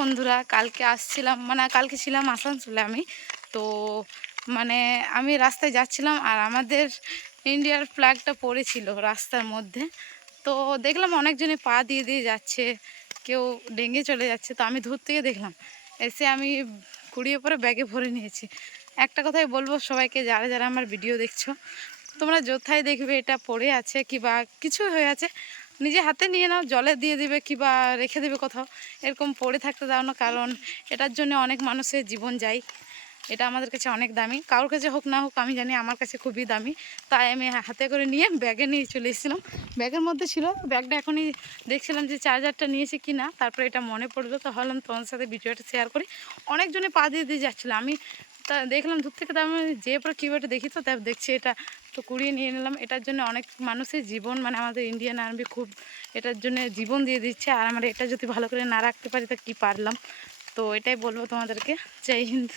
বন্ধুরা, কালকে আসছিলাম মানে কালকে ছিলাম আসানসোলে আমি। তো মানে আমি রাস্তায় যাচ্ছিলাম আর আমাদের ইন্ডিয়ার ফ্ল্যাগটা পড়েছিল রাস্তার মধ্যে। তো দেখলাম অনেকজনে পা দিয়ে দিয়ে যাচ্ছে, কেউ ডেঙ্গে চলে যাচ্ছে। তো আমি দূর থেকে দেখলাম, এসে আমি কুড়িয়ে পরে ব্যাগে ভরে নিয়েছি। একটা কথাই বলবো সবাইকে, যারা যারা আমার ভিডিও দেখছো, তোমরা যথাই দেখবে এটা পড়ে আছে কিবা কিছু হয়ে আছে, নিজে হাতে নিয়ে নাও, জলে দিয়ে দিবে কিবা রেখে দেবে কোথাও, এরকম পড়ে থাকতে দাও না। কারণ এটার জন্য অনেক মানুষের জীবন যায়। এটা আমাদের কাছে অনেক দামি, কারোর কাছে হোক না হোক আমি জানি আমার কাছে খুবই দামি। তাই আমি হাতে করে নিয়ে ব্যাগে নিয়ে চলে এসেছিলাম। ব্যাগের মধ্যে ছিল ব্যাগটা, এখনই দেখছিলাম যে চার্জারটা নিয়েছি কি না। তারপরে এটা মনে পড়লো, তো ভাবলাম তোমার সাথে ভিডিওটা শেয়ার করি। অনেকজনে পা দিয়ে দিয়ে যাচ্ছিলো, আমি তা দেখলাম দূর থেকে। তার মানে যে পরে কীভাবে দেখি, তো তার দেখছি এটা, তো কুড়িয়ে নিয়ে নিলাম। এটার জন্য অনেক মানুষের জীবন, মানে আমাদের ইন্ডিয়ান আর্মি খুব এটার জন্য জীবন দিয়ে দিচ্ছে। আর আমরা এটা যদি ভালো করে না রাখতে পারি তা কী পারলাম। তো এটাই বলবো তোমাদেরকে। জয় হিন্দ।